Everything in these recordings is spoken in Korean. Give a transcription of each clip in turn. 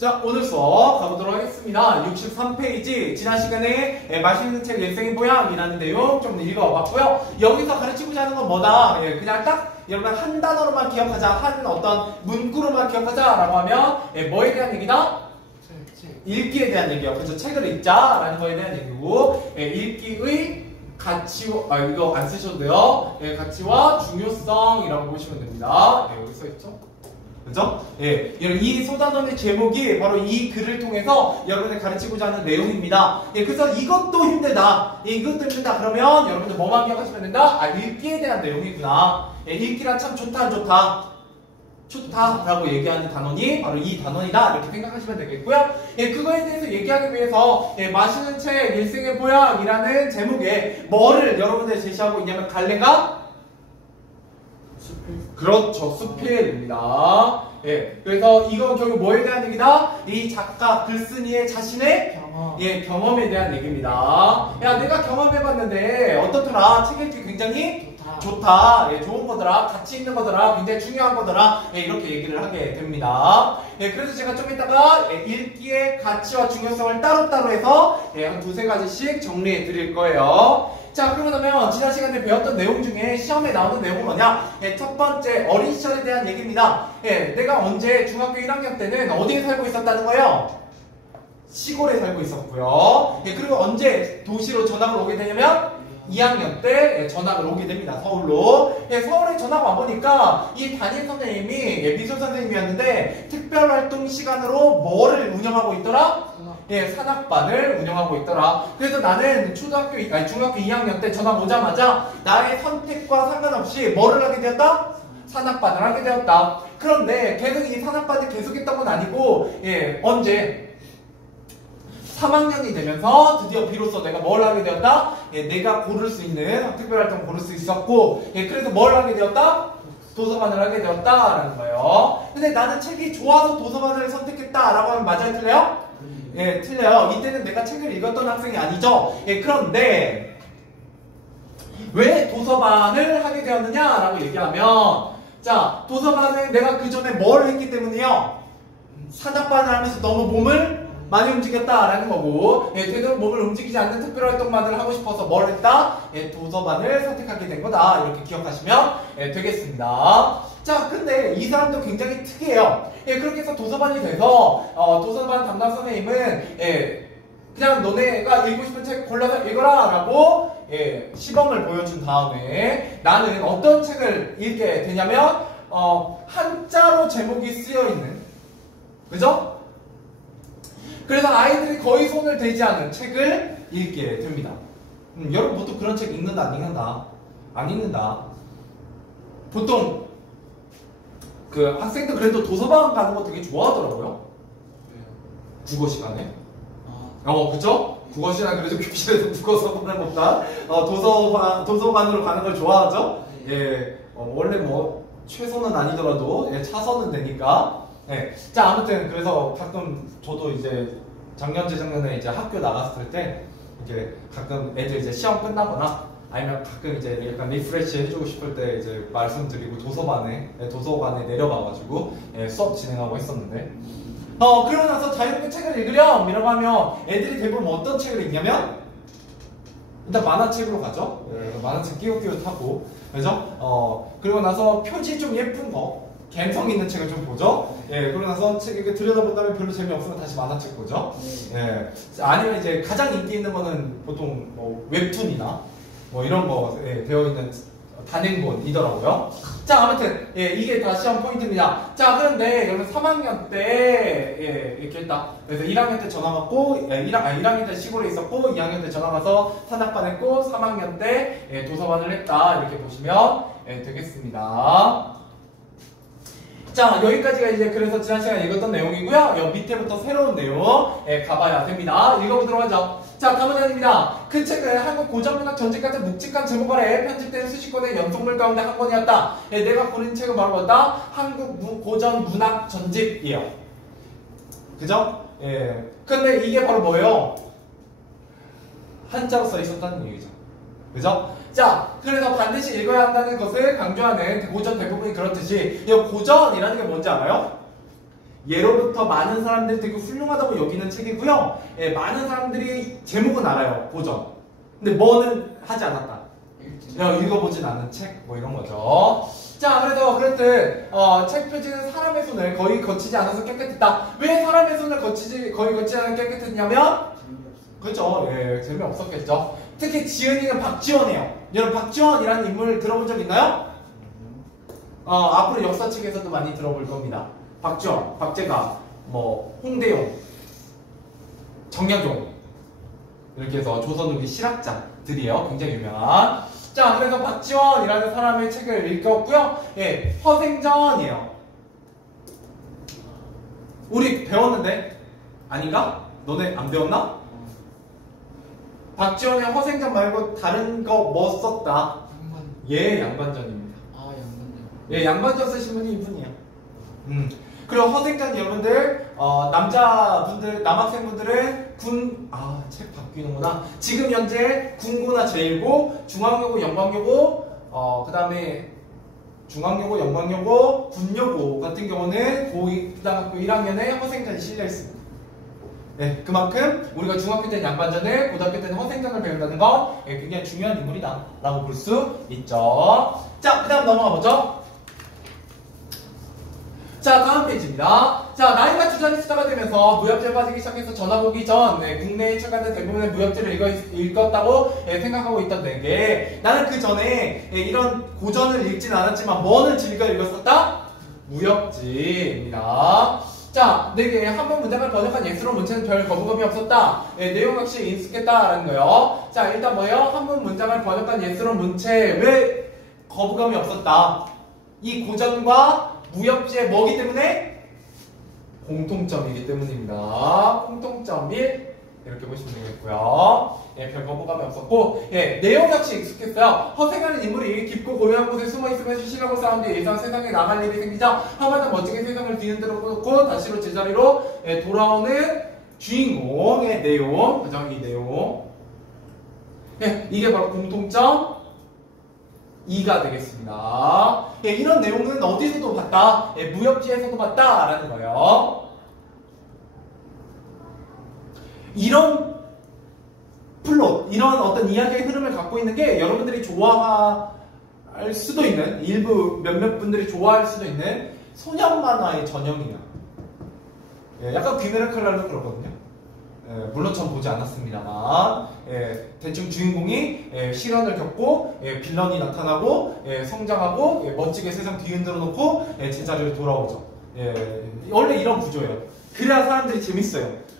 자, 오늘 수업 가보도록 하겠습니다. 63페이지 지난 시간에 맛있는 책 일생의 모양이라는 내용 좀 읽어봤고요. 여기서 가르치고자 하는 건 뭐다? 그냥 딱 여러분 한 단어로만 기억하자, 한 어떤 문구로만 기억하자라고 하면 뭐에 대한 얘기다? 읽기에 대한 얘기요. 그래서 책을 읽자라는 거에 대한 얘기고, 읽기의 가치, 이거 안 쓰셔도 돼요. 가치와 중요성이라고 보시면 됩니다. 여기 써있죠? 그죠? 이 소단원의 제목이 바로 이 글을 통해서 여러분을 가르치고자 하는 내용입니다. 그래서 이것도 힘들다. 이것도 힘들다. 그러면 여러분들 뭐만 기억하시면 된다? 읽기에 대한 내용이구나. 읽기란 참 좋다, 안 좋다? 좋다라고 얘기하는 단원이 바로 이 단원이다. 이렇게 생각하시면 되겠고요. 그거에 대해서 얘기하기 위해서 맛있는 책 일생의 보약이라는 제목에 뭐를 여러분들 제시하고 있냐면 갈래가 그렇죠. 수필입니다. 그래서 이건 결국 뭐에 대한 얘기다? 이 작가, 글쓴이의 자신의 경험에 대한 얘기입니다. 야, 내가 경험해봤는데 어떻더라? 책 읽기 굉장히 좋다. 좋은 거더라. 가치 있는 거더라. 굉장히 중요한 거더라. 이렇게 얘기를 하게 됩니다. 그래서 제가 좀 이따가 읽기의 가치와 중요성을 따로따로 해서 한 두세 가지씩 정리해 드릴 거예요. 자, 그러면 지난 시간에 배웠던 내용 중에 시험에 나오는 내용은 뭐냐? 첫 번째, 어린 시절에 대한 얘기입니다. 내가 언제 중학교 1학년 때는 어디에 살고 있었다는 거예요? 시골에 살고 있었고요. 그리고 언제 도시로 전학을 오게 되냐면 2학년 때 전학을 오게 됩니다. 서울로. 서울에 전학 와보니까 이 담임 선생님이 미술 선생님이었는데 특별활동 시간으로 뭐를 운영하고 있더라? 산악반을 운영하고 있더라. 그래서 나는 중학교 2학년 때 전학 오자마자 나의 선택과 상관없이 뭐를 하게 되었다? 산악반을 하게 되었다. 그런데 계속 이 산악반을 계속했던 건 아니고 언제? 3학년이 되면서 드디어 비로소 내가 뭘 하게 되었다? 내가 고를 수 있는 특별활동을 고를 수 있었고, 그래서 뭘 하게 되었다? 도서관을 하게 되었다라는 거예요. 근데 나는 책이 좋아서 도서관을 선택했다라고 하면 맞아요? 틀려요? 틀려요. 이때는 내가 책을 읽었던 학생이 아니죠. 그런데 왜 도서관을 하게 되었느냐라고 얘기하면, 자, 도서관을 내가 그 전에 뭘 했기 때문에요? 산악반을 하면서 너무 몸을 많이 움직였다라는 거고, 제대로 몸을 움직이지 않는 특별활동만을 하고 싶어서 뭘 했다? 도서관을 선택하게 된 거다. 이렇게 기억하시면 되겠습니다. 자, 근데 이 사람도 굉장히 특이해요. 그렇게 해서 도서관이 돼서 도서관 담당 선생님은 그냥 너네가 읽고 싶은 책 골라서 읽어라 라고 시범을 보여준 다음에 나는 어떤 책을 읽게 되냐면 한자로 제목이 쓰여있는, 그죠? 그래서 아이들이 거의 손을 대지 않은 책을 읽게 됩니다. 여러분 보통 그런 책 읽는다 안 읽는다? 안 읽는다. 보통 그 학생들 그래도 도서관 가는 거 되게 좋아하더라고요. 국어 시간에. 그죠? 국어 시간 그래도 교실에서 국어서 보는 것보다 도서관으로 가는 걸 좋아하죠? 원래 뭐 최소는 아니더라도 차선은 되니까. 자, 아무튼 그래서 가끔 저도 이제 작년 재작년에 이제 학교 나갔을 때 이제 가끔 애들 이제 시험 끝나거나 아니면 가끔 이제 약간 리프레시 해주고 싶을 때 이제 말씀드리고 도서관에 내려가가지고 수업 진행하고 했었는데, 그러고 나서 자유롭게 책을 읽으렴 이라고 하면 애들이 대부분 어떤 책을 읽냐면 일단 만화책으로 가죠. 만화책 끼웃끼웃하고, 그죠? 그리고 나서 표지 좀 예쁜 거, 감성 있는 책을 좀 보죠. 그러고 나서 책 이렇게 들여다본다면 별로 재미없으면 다시 만화책 보죠. 아니면 이제 가장 인기 있는 거는 보통 뭐 웹툰이나 뭐 이런 거 되어 있는 단행본이더라고요. 자, 아무튼 이게 다 시험 포인트입니다. 자, 그런데 여러분 3학년 때 이렇게 했다. 그래서 1학년 때 전화 왔고 1학년 때 시골에 있었고 2학년 때 전화 와서 산악반 했고 3학년 때 도서관을 했다. 이렇게 보시면 되겠습니다. 자, 여기까지가 이제 그래서 지난 시간에 읽었던 내용이고요. 여기 밑에부터 새로운 내용 가봐야 됩니다. 읽어보도록 하죠. 자, 다음 문장입니다. 그 책은 한국 고전문학 전집 같은 묵직한 제목 아래 편집된 수십 권의 연속물 가운데 한 권이었다. 내가 고른 책은 바로 뭐다? 한국 고전문학 전집이에요. 그죠? 근데 이게 바로 뭐예요? 한자로 써 있었다는 얘기죠. 그죠? 자, 그래서 반드시 읽어야 한다는 것을 강조하는 고전 대부분이 그렇듯이 이 고전이라는 게 뭔지 알아요? 예로부터 많은 사람들이 되게 훌륭하다고 여기는 책이고요. 예, 많은 사람들이 제목은 알아요. 고전. 근데 뭐는 하지 않았다. 읽어보진 않은 책, 뭐 이런 거죠. 자, 그래서 그랬듯 책 표지는 사람의 손을 거의 거치지 않아서 깨끗했다. 왜 사람의 손을 거의 거치지 않아서 깨끗했냐면 그렇죠. 예, 재미없었겠죠. 특히 지은이는 박지원이에요. 여러분 박지원이라는 인물 들어본 적 있나요? 앞으로 역사책에서도 많이 들어볼 겁니다. 박지원, 박재가, 뭐 홍대용, 정약용 이렇게 해서 조선 후기 실학자들이에요. 굉장히 유명한. 자, 그래서 박지원이라는 사람의 책을 읽었고요. 예, 허생전이에요. 우리 배웠는데 아닌가? 너네 안 배웠나? 박지원의 허생전 말고 다른 거 뭐 썼다? 예, 양반전입니다. 양반전. 예, 양반전 쓰신 분이 이분이에요. 그리고 허생전 여러분들 남자분들 남학생분들은 책 바뀌는구나. 지금 현재 군고나 제1고 중앙여고 영광여고 그 다음에 중앙여고 영광여고 군여고 같은 경우는 고등학교 1학년에 허생전이 실려 있습니다. 네, 그만큼 우리가 중학교 때는 양반전을 고등학교 때는 허생전을 배운다는 건 굉장히 중요한 인물이다 라고 볼 수 있죠. 자, 그 다음 넘어가 보죠. 자, 다음 페이지입니다. 자, 나이가 주저리 숫자가 되면서 무협지에 빠지기 시작해서 전학 오기 전 국내에 출간된 대부분의 무협지를 읽었다고 생각하고 있던 내게 나는 그 전에 이런 고전을 읽진 않았지만 뭐는 즐겨 읽었었다? 무협지입니다. 자, 4개 한문 문장을 번역한 예스러운 문체는 별 거부감이 없었다. 내용 역시 익숙했다라는 거예요. 자, 일단 뭐예요? 한문 문장을 번역한 예스러운 문체 왜 거부감이 없었다? 이 고전과 무협지의 뭐기 때문에? 공통점이기 때문입니다. 공통점 1 이렇게 보시면 되겠고요. 별 거부감이 없었고 내용 역시 익숙했어요. 허생하는 인물이 깊고 고요한 곳에 숨어있으면서 시력을 쌓은 뒤에 예상 세상에 나갈 일이 생기자 한마디 멋지게 세상을 뒤흔들어 놓고 다시로 제자리로 돌아오는 주인공의 내용, 그죠? 이 내용 이게 바로 공통점 2가 되겠습니다. 이런 내용은 어디서도 봤다? 무협지에서도 봤다 라는 거예요. 이런 플롯, 이런 어떤 이야기의 흐름을 갖고 있는 게 여러분들이 좋아할 수도 있는, 일부 몇몇 분들이 좋아할 수도 있는 소년 만화의 전형이에요. 약간 귀멸의 칼날도 그렇거든요. 물론 전 보지 않았습니다만 대충 주인공이 시련을 겪고 빌런이 나타나고 성장하고 멋지게 세상 뒤흔들어 놓고 제자리로 돌아오죠. 원래 이런 구조예요. 그래야 사람들이 재밌어요.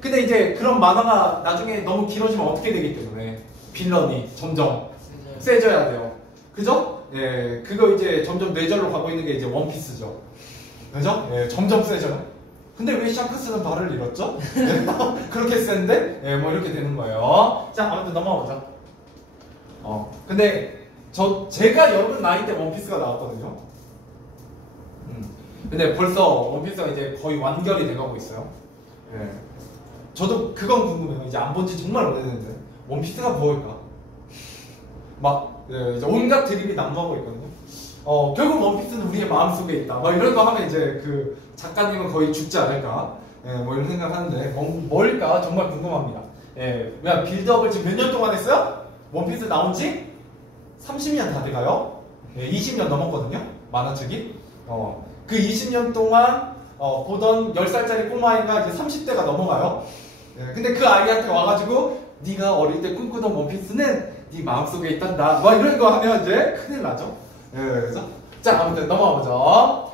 근데 이제 그런 만화가 나중에 너무 길어지면 어떻게 되기 때문에 빌런이 점점 세져야 돼요. 그죠? 그거 이제 점점 뇌절로 가고 있는 게 이제 원피스죠. 그죠? 점점 세져요. 근데 왜 샹크스는 발을 잃었죠? 그렇게 센데? 뭐 이렇게 되는 거예요. 자, 아무튼 넘어가보자. 근데 제가 여러분 나이 때 원피스가 나왔거든요. 근데 벌써 원피스가 이제 거의 완결이 돼가고 있어요. 저도 그건 궁금해요. 이제 안 본 지 정말 오래됐는데 원피스가 뭐일까? 막 이제 온갖 드립이 난무하고 있거든요. 결국 원피스는 우리의 마음속에 있다. 막 이런 거 하면 이제 그 작가님은 거의 죽지 않을까? 뭐 이런 생각하는데 뭘까? 정말 궁금합니다. 왜 빌드업을 지금 몇 년 동안 했어요? 원피스 나온 지 30년 다 돼가요. 20년 넘었거든요. 만화책이. 그 20년 동안 보던 10살짜리 꼬마아이가 이제 30대가 넘어가요. 근데 그 아이한테 와가지고 네가 어릴 때 꿈꾸던 원피스는 네 마음속에 있단다. 막 이런 거 하면 이제 큰일 나죠. 그래서 자, 아무튼 넘어가보죠.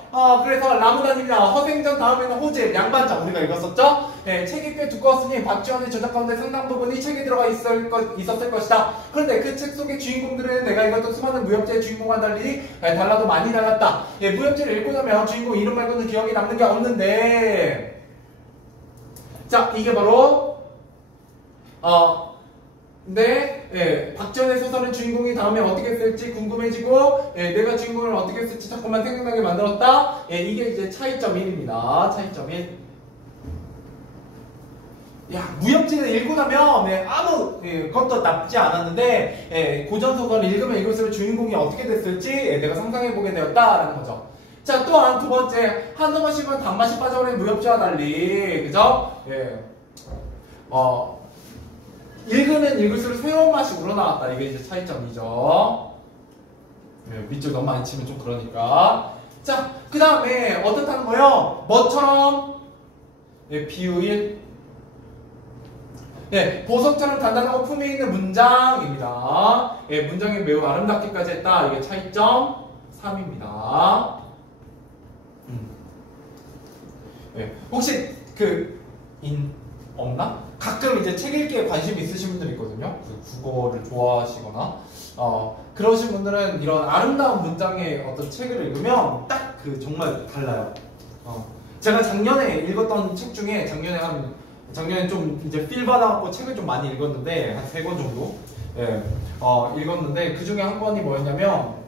그래서 라무단입니다. 허생전 다음에는 호집, 양반장 우리가 읽었었죠? 책이 꽤 두꺼웠으니 박지원의 저작 가운데 상당 부분이 책에 들어가 있었을 것이다. 그런데 그 책 속의 주인공들은 내가 읽었던 수많은 무협지의 주인공과 달리 달라도 많이 달랐다. 무협지를 읽고 나면 주인공 이름 말고는 기억이 남는 게 없는데 자, 이게 바로 박지원의 소설은 주인공이 다음에 어떻게 쓸지 궁금해지고 내가 주인공을 어떻게 쓸지 자꾸만 생각나게 만들었다. 이게 이제 차이점 1입니다. 차이점 1. 무협지는 읽고 나면 아무 것도 나쁘지 않았는데 고전소설을 읽으면 읽을수록 주인공이 어떻게 됐을지 내가 상상해보게 되었다라는 거죠. 자, 또한 두 번째, 한두 번씩은 단맛이 빠져버린 무협지와 달리, 그죠? 예. 읽으면 읽을수록 새로운 맛이 우러나왔다. 이게 이제 차이점이죠. 예, 밑줄 너무 많이 치면 좀 그러니까. 자, 그 다음에 어떻다는 거요? 뭐처럼? 예, 비유인. 예, 보석처럼 단단하고 품위 있는 문장입니다. 예, 문장이 매우 아름답게까지 했다. 이게 차이점 3입니다. 예, 혹시 없나? 가끔 이제 책 읽기에 관심 있으신 분들이 있거든요. 국어를 좋아하시거나 그러신 분들은 이런 아름다운 문장의 어떤 책을 읽으면 딱 정말 달라요. 제가 작년에 읽었던 책 중에 작년에 좀 이제 필 받아갖고 책을 좀 많이 읽었는데 한 3권 정도 예, 읽었는데 그 중에 한 권이 뭐였냐면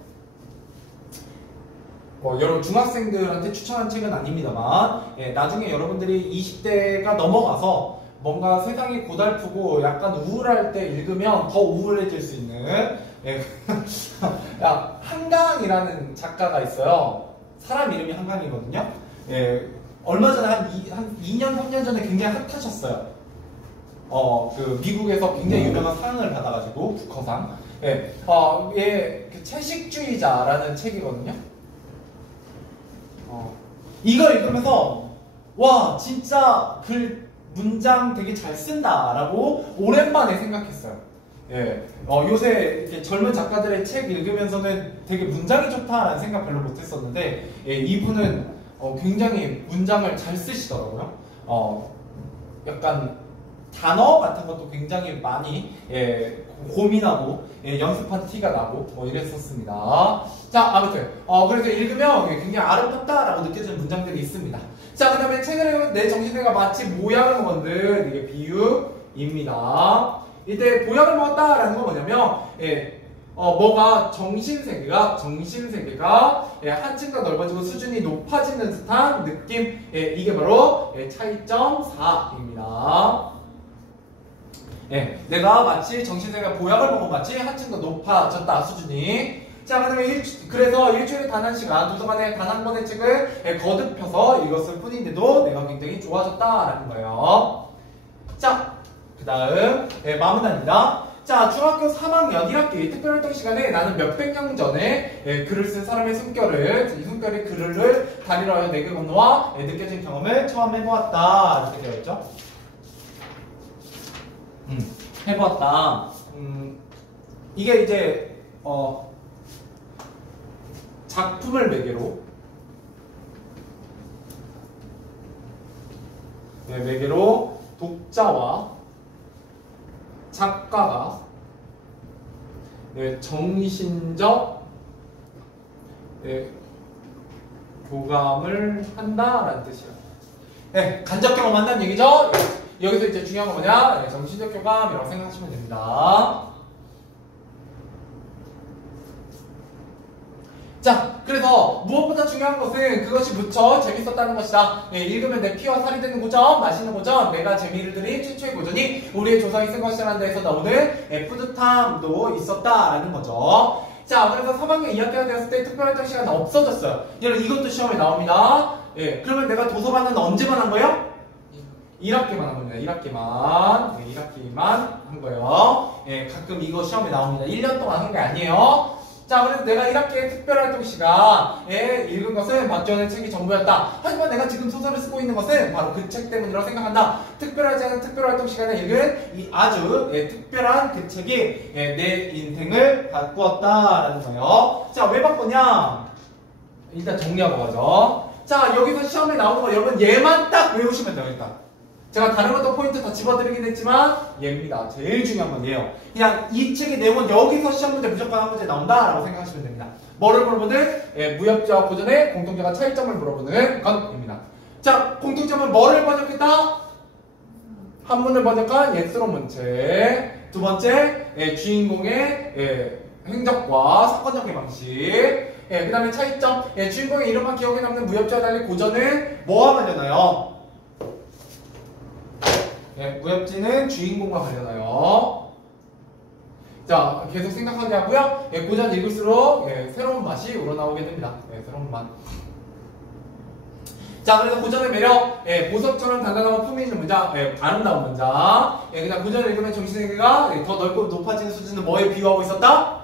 여러분 중학생들한테 추천한 책은 아닙니다만 예, 나중에 여러분들이 20대가 넘어가서 뭔가 세상이 고달프고 약간 우울할 때 읽으면 더 우울해질 수 있는 예, 한강이라는 작가가 있어요. 사람 이름이 한강이거든요. 예, 얼마 전에 한 2년, 3년 전에 굉장히 핫하셨어요. 미국에서 굉장히 유명한 상을 받아가지고, 부커상. 예, 그 채식주의자라는 책이거든요. 이걸 읽으면서, 와, 진짜 문장 되게 잘 쓴다라고 오랜만에 생각했어요. 예, 요새 이렇게 젊은 작가들의 책 읽으면서는 되게 문장이 좋다라는 생각 별로 못했었는데, 예, 이분은 굉장히 문장을 잘 쓰시더라고요. 약간 단어 같은 것도 굉장히 많이 고민하고 연습한 티가 나고 이랬었습니다. 자, 아무튼 그래서 읽으면 굉장히 아름답다라고 느껴지는 문장들이 있습니다. 자, 그 다음에 책을 읽으면 내 정신세계가 마치 모양을 먹는 이게 비유입니다. 이때 모양을 먹었다라는 건 뭐냐면 뭐가 정신세계가 한층 더 넓어지고 수준이 높아지는 듯한 느낌. 이게 바로 차이점 4입니다. 내가 마치 정신세계가 보약을 먹은 마치 한층 더 높아졌다 수준이. 자, 그다음에 그래서 일주일에 단 1시간 도서관에 단 한 권의 책을 거듭혀서 읽었을 뿐인데도 내가 굉장히 좋아졌다라는 거예요. 자, 그다음 마무리합니다. 자, 중학교 3학년 1학기 특별활동 시간에 나는 몇백 년 전에 글을 쓴 사람의 숨결을, 이 숨결의 글을 다리로 하여 내게 건너와 느껴진 경험을 처음 해보았다. 이렇게 되어 있죠. 해보았다. 이게 이제 작품을 매개로 독자와 작가가 정신적 교감을 한다라는 뜻이에요. 간접 경험한다는 얘기죠. 여기서 이제 중요한 건 뭐냐? 정신적 교감이라고 생각하시면 됩니다. 자, 그래서 무엇보다 중요한 것은 그것이 무척 재밌었다는 것이다. 읽으면 내 피와 살이 되는 고전, 맛있는 고전, 내가 재미를 들인 최초의 고전이 우리의 조상이 쓴 것이라는 데에서 나오는 뿌듯함도 있었다라는 거죠. 자, 그래서 3학년 2학기가 되었을 때 특별활동 시간은 없어졌어요. 여러분, 이것도 시험에 나옵니다. 그러면 내가 도서관은 언제만 한 거예요? 1학기만 한 겁니다. 1학기만 한 거예요. 가끔 이거 시험에 나옵니다. 1년 동안 한 게 아니에요. 자, 그래서 내가 1학기의 특별활동 시간에 읽은 것은 박지원의 책이 전부였다. 하지만 내가 지금 소설을 쓰고 있는 것은 바로 그 책 때문이라고 생각한다. 특별하지 않은 특별활동 시간에 읽은 이 아주 특별한 그 책이 내 인생을 바꾸었다라는 거예요. 자, 왜 바꿨냐? 일단 정리하고 가죠. 자, 여기서 시험에 나오는 거 여러분 얘만 딱 외우시면 돼요. 일단 제가 다른 것도 포인트 더 집어드리긴 했지만 얘입니다. 제일 중요한 건 얘예요. 그냥 이 책의 내용은 여기서 시험 문제 무조건 한 문제 나온다라고 생각하시면 됩니다. 뭐를 물어보든 무협지와 고전의 공통점과 차이점을 물어보는 것입니다. 자, 공통점은 뭐를 번역했다? 한문을 번역한 예스로 문체. 두 번째, 주인공의 행적과 사건적인 방식. 그 다음에 차이점. 주인공의 이름만 기억에 남는 무협지와 달리 고전은 뭐와 관련하여? 무협지는 주인공과 관련하여. 자, 계속 생각하게 하고요. 고전 읽을수록 새로운 맛이 우러나오게 됩니다. 새로운 맛. 자, 그래서 고전의 매력, 보석처럼 단단하고 품위 있는 문장, 아름다운 문장. 그냥 고전을 읽으면 정신세계가 더 넓고 높아지는 수준은 뭐에 비유하고 있었다?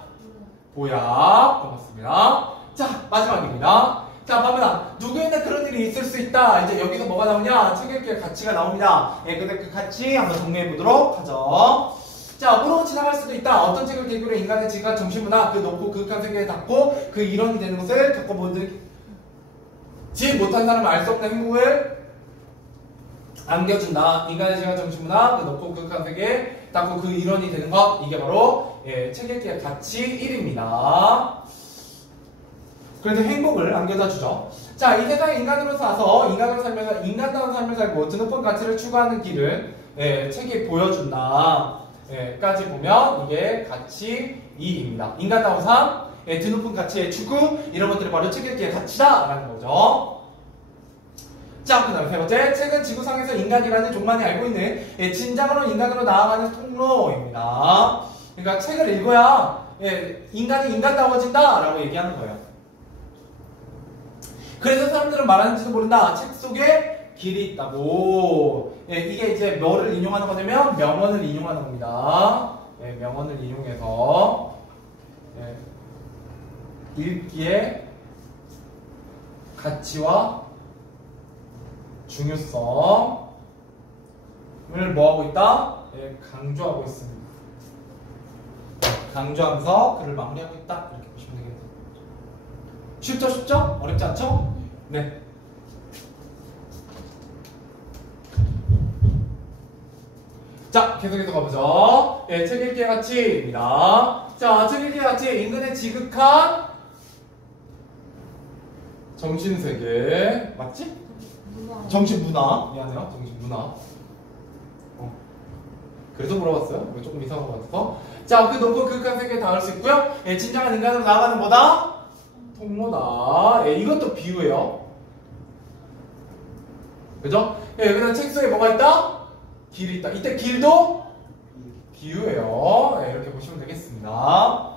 보약. 고맙습니다. 자, 마지막입니다. 자, 봐보자. 누구에나 그런 일이 있을 수 있다. 이제 여기서 뭐가 나오냐? 책 읽기의 가치가 나옵니다. 근데 그 가치 한번 정리해 보도록 하죠. 자, 모르고 지나갈 수도 있다. 어떤 책을 계기로 인간의 지각, 정신문화, 그 높고 그윽한 세계에 닿고 그 일원이 되는 것을 겪어보지 못한 사람은 알 수 없는 행복을 안겨준다. 인간의 지각, 정신문화, 그 높고 그윽한 세계에 닿고 그 일원이 되는 것. 이게 바로 책 읽기의 가치 1입니다. 그래서 행복을 안겨다 주죠. 자, 이 세상에 인간으로 사서 인간으로 살면서 인간다운 삶을 살고 드높은 가치를 추구하는 길을 책이 보여준다. 까지 보면 이게 가치 2입니다. 인간다운 삶, 드높은 가치의 추구, 이런 것들이 바로 책 읽기의 가치다라는 거죠. 자, 그 다음에 세 번째, 책은 지구상에서 인간이라는 종만이 알고 있는 진정으로 인간으로 나아가는 통로입니다. 그러니까 책을 읽어야 인간이 인간다워진다라고 얘기하는 거예요. 그래서 사람들은 말하는지도 모른다. 책 속에 길이 있다고. 이게 이제 뭐를 인용하는 거냐면 명언을 인용하는 겁니다. 명언을 인용해서 읽기의 가치와 중요성을 뭐하고 있다? 강조하고 있습니다. 강조하면서 글을 마무리하고 있다. 이렇게 보시면 되겠네요. 쉽죠? 쉽죠? 어렵지 않죠? 네. 자, 계속해서 가보죠. 책 읽기의 가치입니다. 자, 책 읽기의 가치, 인간의 지극한 정신세계. 맞지? 정신문화. 미안해요. 정신문화. 그래서 물어봤어요. 왜 조금 이상한 것 같아서. 자, 그 높고 그윽한 세계에 닿을 수 있고요. 진정한 인간으로 나아가는 뭐다? 통로다. 이것도 비유예요. 그죠? 그다음 책 속에 뭐가 있다? 길이 있다. 이때 길도 비유예요. 이렇게 보시면 되겠습니다.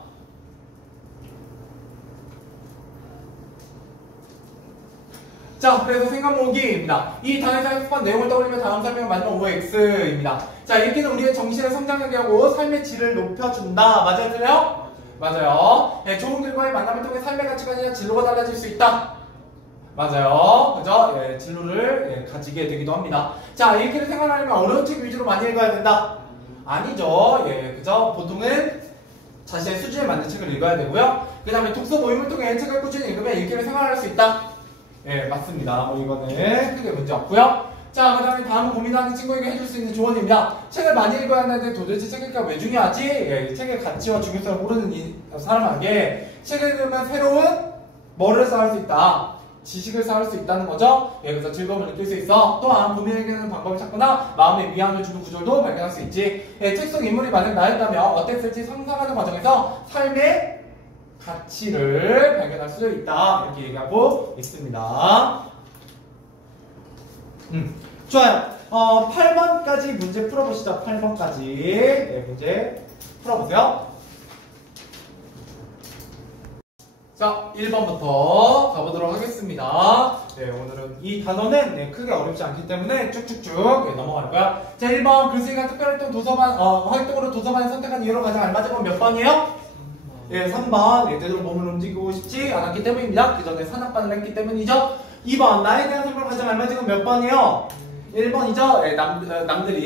자, 그래서 생각 모으기입니다. 이 단에서 학습한 내용을 떠올리며 다음 설명을 만들면 OX입니다. 자, 읽기는 우리의 정신의 성장하게 하고 삶의 질을 높여준다. 맞아요? 틀려요? 맞아요. 좋은 글과의 만남을 통해 삶의 가치관이나 진로가 달라질 수 있다. 맞아요. 그죠? 진로를 가지게 되기도 합니다. 자, 읽기를 생각하려면 어려운 책 위주로 많이 읽어야 된다? 아니죠. 그죠? 보통은 자신의 수준에 맞는 책을 읽어야 되고요. 그 다음에 독서 모임을 통해 책을 꾸준히 읽으면 읽기를 생활할 수 있다. 맞습니다. 이거는 크게 문제 없고요. 자, 그 다음에 다음 고민하는 친구에게 해줄 수 있는 조언입니다. 책을 많이 읽어야 하는데 도대체 책 읽기가 왜 중요하지? 책의 가치와 중요성을 모르는 사람에게 책을 읽으면 새로운 뭐를 쌓을 수 있다. 지식을 쌓을 수 있다는 거죠. 그래서 즐거움을 느낄 수 있어. 또한 고민을 해결하는 방법을 찾거나 마음에 위안을 주는 구절도 발견할 수 있지. 책 속 인물이 만약 나였다면 어땠을지 상상하는 과정에서 삶의 가치를 발견할 수 있다. 이렇게 얘기하고 있습니다. 좋아요. 8번까지 문제 풀어보시죠. 8번까지 문제 풀어보세요. 자, 1번부터 가보도록 하겠습니다. 오늘은 이 단어는 크게 어렵지 않기 때문에 쭉쭉쭉 넘어갈 거야. 자, 1번 글쓰기가 특별활동 도서관 활동으로 도서관을 선택한 이유로 가장 알맞은 건 몇 번이에요? 3번 제대로 몸을 움직이고 싶지 않았기 때문입니다. 그 전에 산악반을 했기 때문이죠. 2번 나에 대한 생각을 가장 알맞은 건 몇 번이에요? 1번이죠.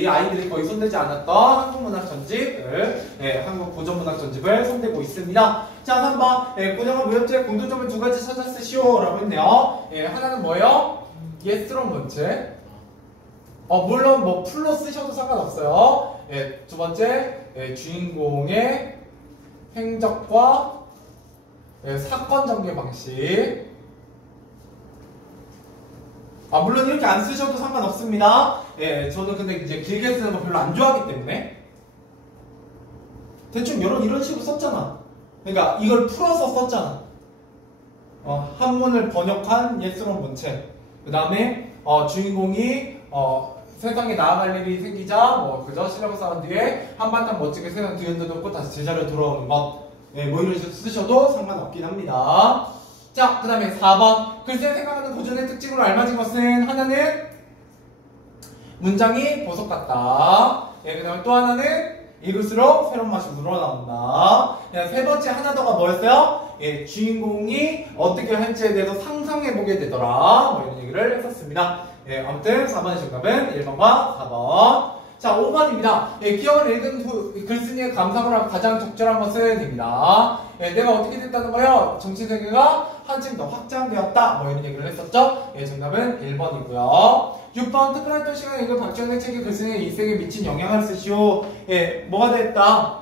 아이들이 거의 손대지 않았던 한국문학 전집을, 한국 고전문학 전집을 손대고 있습니다. 자, 3번, 고전과 무협지의 공통점을 두 가지 찾아 쓰시오. 라고 했네요. 하나는 뭐예요? 예스런 문체. 물론 뭐 풀로 쓰셔도 상관없어요. 두 번째, 주인공의 행적과 사건 전개 방식. 물론 이렇게 안 쓰셔도 상관없습니다. 저는 근데 이제 길게 쓰는 거 별로 안 좋아하기 때문에 대충 이런 식으로 썼잖아. 그러니까 이걸 풀어서 썼잖아. 한문을 번역한 예스런 문체. 그 다음에 주인공이 세상에 나아갈 일이 생기자 그저 시력을 쌓은 뒤에 한바탕 멋지게 세상 뒤흔들었고 다시 제자리로 돌아오는 것. 뭐 이런 식으로 쓰셔도 상관없긴 합니다. 자, 그 다음에 4번. 글쎄 생각하는 고전의 특징으로 알맞은 것은 하나는 문장이 보석 같다. 그 다음에 또 하나는 읽을수록 새로운 맛이 우러나온다. 세 번째 하나 더가 뭐였어요? 주인공이 어떻게 할지에 대해서 상상해보게 되더라. 뭐 이런 얘기를 했었습니다. 아무튼 4번의 정답은 1번과 4번. 자, 5번입니다. 기억을 읽은 글쓴이의 감상으로 가장 적절한 것은 입니다. 내가 어떻게 됐다는 거요? 정치세계가 한층 더 확장되었다. 뭐 이런 얘기를 했었죠? 정답은 1번이고요. 6번 특별활동 시간에 읽은 박지원의 책이 글쓴이의 인생에 미친 영향을 쓰시오. 뭐가 됐다?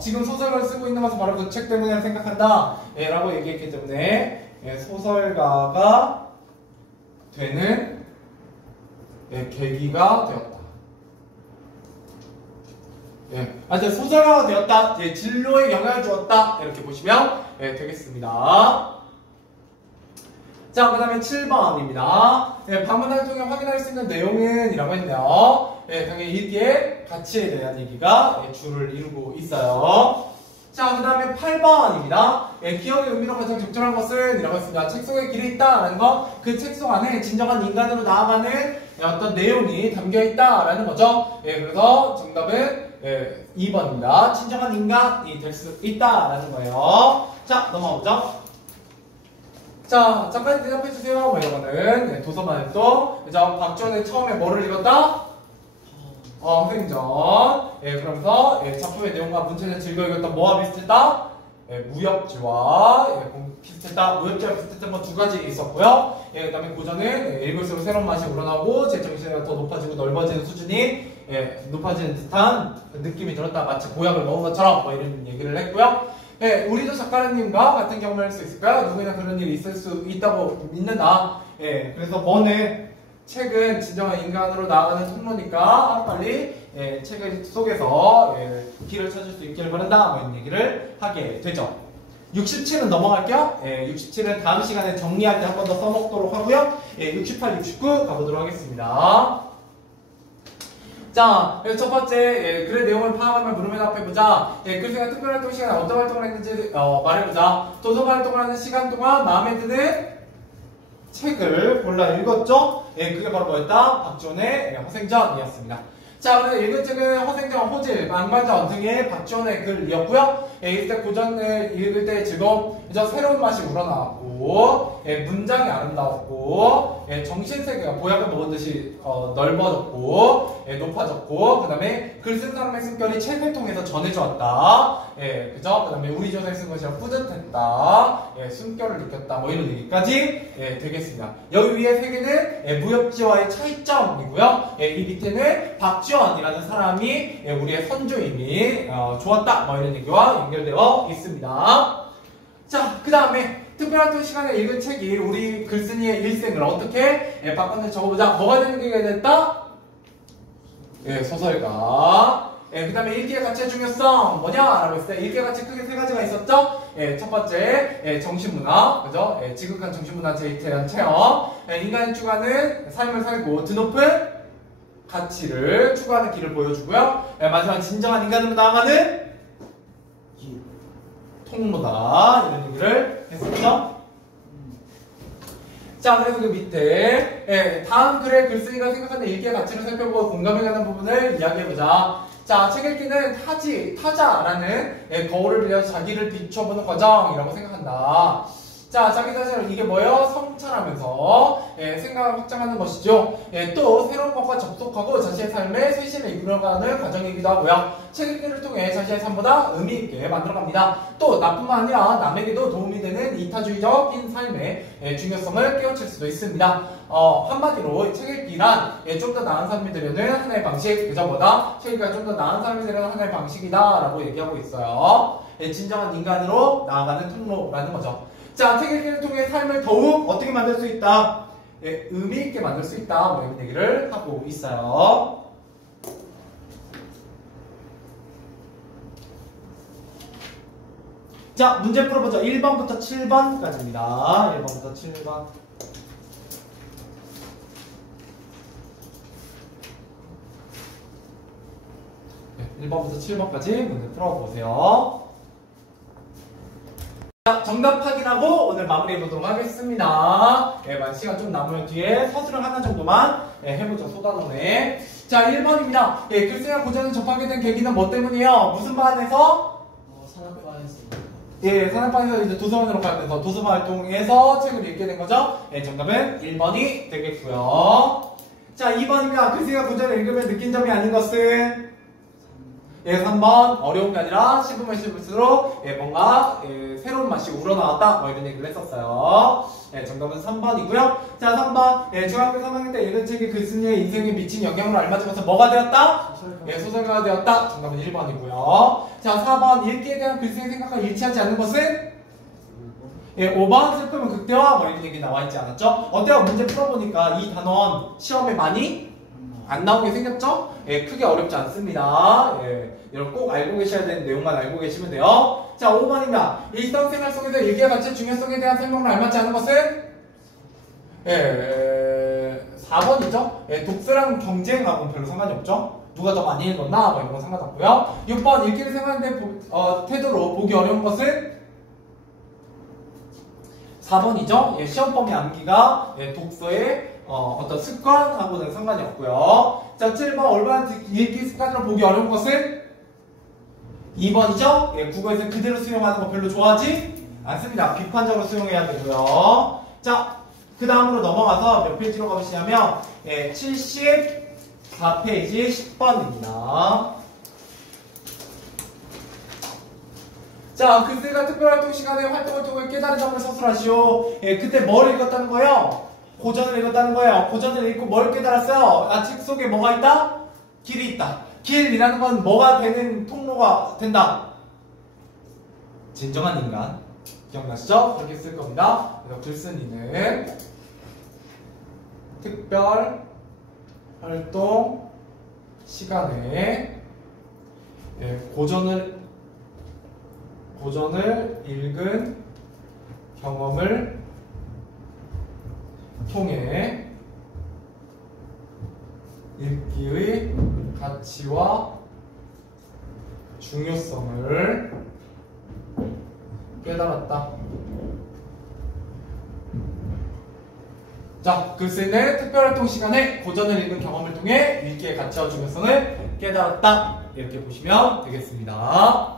지금 소설을 쓰고 있는 것은 바로 그 책 때문에 생각한다. 라고 얘기했기 때문에 소설가가 되는 계기가 되었다. 소설가가 되었다. 진로에 영향을 주었다. 이렇게 보시면 되겠습니다. 자, 그 다음에 7번입니다. 방문을 통해 확인할 수 있는 내용은 이라고 했네요. 당연히 읽기의 가치에 대한 얘기가 주를 이루고 있어요. 자, 그 다음에 8번입니다. 기억의 의미로 가장 적절한 것은 이라고 했습니다. 책 속에 길이 있다라는 거, 그 책 속 안에 진정한 인간으로 나아가는 어떤 내용이 담겨 있다라는 거죠. 그래서 정답은 2번입니다. 진정한 인간이 될 수 있다라는 거예요. 자, 넘어가보죠. 자, 잠깐 대답해주세요. 뭐 이런 거는 도서관에 또 박지원의 처음에 뭐를 읽었다? 흥행전. 그러면서 작품의 내용과 문체는 즐겨 읽었다. 뭐와 비슷했다? 무협지와 비슷했다. 무협지와 비슷했던 건 두 가지 있었고요. 그 다음에 고전은 읽을수록 새로운 맛이 우러나오고 제 정신이 더 높아지고 넓어지는 수준이 높아지는 듯한 느낌이 들었다. 마치 보약을 먹은 것처럼 뭐 이런 얘기를 했고요. 우리도 작가님과 같은 경험을 할 수 있을까요? 누구나 그런 일이 있을 수 있다고 믿는다. 그래서 번은 책은 진정한 인간으로 나아가는 통로니까 빨리 책 속에서 길을 찾을 수 있기를 바란다. 뭐 이런 얘기를 하게 되죠. 67은 넘어갈게요. 67은 다음 시간에 정리할 때 한 번 더 써먹도록 하고요. 68, 69 가보도록 하겠습니다. 자, 그래서 첫 번째 글의 내용을 파악하면 물음에 답해보자. 글쓰기가 특별활동 시간에 어떤 활동을 했는지 말해보자. 도서관 활동을 하는 시간 동안 마음에 드는 책을 골라 읽었죠? 그게 바로 뭐였다? 박지원의 허생전이었습니다. 자, 그래서 읽은 책은 허생전, 호질, 망반전 등의 박지원의 글이었고요. 이때 고전을 읽을 때 즐거움, 새로운 맛이 우러나왔고, 문장이 아름다웠고, 정신세계가 보약을 먹은 듯이 넓어졌고, 높아졌고, 그 다음에 글 쓴 사람의 숨결이 책을 통해서 전해져 왔다. 그죠? 그 다음에 우리 조사에 쓴 것이라 뿌듯했다. 숨결을 느꼈다. 뭐 이런 얘기까지 되겠습니다. 여기 위에 세 개는 무협지와의 차이점이고요. 이 밑에는 박지원이라는 사람이 우리의 선조임이 좋았다. 뭐 이런 얘기와 연결되어 있습니다. 자, 그 다음에 특별활동 시간에 읽은 책이 우리 글쓴이의 일생을 어떻게 바꿨는지 적어보자. 뭐가 되는 게 됐다? 소설가. 그 다음에 읽기의 가치의 중요성 뭐냐? 라고 했을 때 읽기의 가치 크게 세 가지가 있었죠? 첫 번째, 정신문화. 그죠? 지극한 정신문화체에 대한 체험. 인간이 추구하는 삶을 살고 드높은 가치를 추구하는 길을 보여주고요. 마지막 진정한 인간으로 나아가는 통로다. 이런 얘기를 했었죠? 자, 그래서 그 밑에 다음 글의 글쓴이가 생각하는 읽기의 가치를 살펴보고 공감해 가는 부분을 이야기해보자. 자, 책 읽기는 타자라는 거울을 빌려서 자기를 비춰보는 과정이라고 생각한다. 자, 자기 자신을 이게 뭐예요? 성찰하면서 생각을 확장하는 것이죠. 또 새로운 것과 접속하고 자신의 삶에 쇄신을 이끌어가는 과정이기도 하고요. 책 읽기를 통해 자신의 삶보다 의미 있게 만들어갑니다. 또 나뿐만 아니라 남에게도 도움이 되는 이타주의적인 삶의 중요성을 깨우칠 수도 있습니다. 한마디로 책 읽기란 좀 더 나은 삶이 되려는 하나의 방식, 그저보다 책 읽기가 좀 더 나은 삶이 되려는 하나의 방식이다 라고 얘기하고 있어요. 진정한 인간으로 나아가는 통로라는 거죠. 자, 책 읽기를 통해 삶을 더욱 어떻게 만들 수 있다? 의미 있게 만들 수 있다. 뭐 이런 얘기를 하고 있어요. 자, 문제 풀어보죠. 1번부터 7번까지입니다. 1번부터 7번. 네, 1번부터 7번까지 문제 풀어보세요. 자, 정답 확인하고 오늘 마무리해 보도록 하겠습니다. 예, 시간 좀 남으면 뒤에 서술을 하나 정도만 해보죠. 소단원에. 자, 1번입니다. 예, 글쎄야 고전을 접하게 된 계기는 뭐 때문이에요? 무슨 반에서? 산업반에서. 예, 산업반에서 이제 도서관으로 가면서 도서관 활동에서 책을 읽게 된 거죠. 예, 정답은 1번이 되겠고요. 자, 2번입니다. 글쎄야 고전을 읽으면 느낀 점이 아닌 것은? 예, 3번 어려운 게 아니라 씹으면 씹을수록 뭔가 새로운 맛이 우러나왔다 뭐 이런 얘기를 했었어요. 예, 정답은 3번이고요. 자, 3번 중학교 3학년 때 읽은 책이 글쓴이의 인생에 미친 영향으로 알맞으면서 뭐가 되었다? 예, 소설가가 되었다. 정답은 1번이고요. 자, 4번 읽기에 대한 글쓴이의 생각과 일치하지 않는 것은? 예, 5번 슬픔은 극대화 뭐 이런 얘기 나와 있지 않았죠? 어때요? 문제 풀어보니까 이 단원 시험에 많이 안 나오게 생겼죠? 예, 크게 어렵지 않습니다. 예, 여러분 꼭 알고 계셔야 되는 내용만 알고 계시면 돼요. 자, 5번입니다. 일상생활 속에서 일기와 가치의 중요성에 대한 설명을 알맞지 않은 것은? 예, 4번이죠? 예, 독서랑 경쟁하고는 별로 상관이 없죠? 누가 더 많이 읽었나? 뭐 이런 건 상관없고요. 6번 읽기를 생각하는데 태도로 보기 어려운 것은? 4번이죠? 예, 시험 범위 암기가 독서의 어떤 습관하고는 상관이 없고요. 자, 7번 올바른 읽기 습관으로 보기 어려운 것은? 2번이죠? 예, 국어에서 그대로 수용하는 거 별로 좋아하지 않습니다. 비판적으로 수용해야 되고요. 자, 그 다음으로 넘어가서 몇 페이지로 가보시냐면 74페이지 10번입니다. 자, 글쎄가 특별활동 시간에 활동을 통해 깨달은 점을 서술하시오. 예, 그때 뭘 읽었다는 거예요? 고전을 읽었다는 거예요. 고전을 읽고 뭘 깨달았어요? 아, 책 속에 뭐가 있다? 길이 있다. 길이라는 건 뭐가 되는 통로가 된다? 진정한 인간. 기억나시죠? 그렇게 쓸 겁니다. 그래서 글쓴이는 특별 활동 시간에 고전을 읽은 경험을 통해 읽기의 가치와 중요성을 깨달았다. 자, 글쓰는 특별활동 시간에 고전을 읽은 경험을 통해 읽기의 가치와 중요성을 깨달았다. 이렇게 보시면 되겠습니다.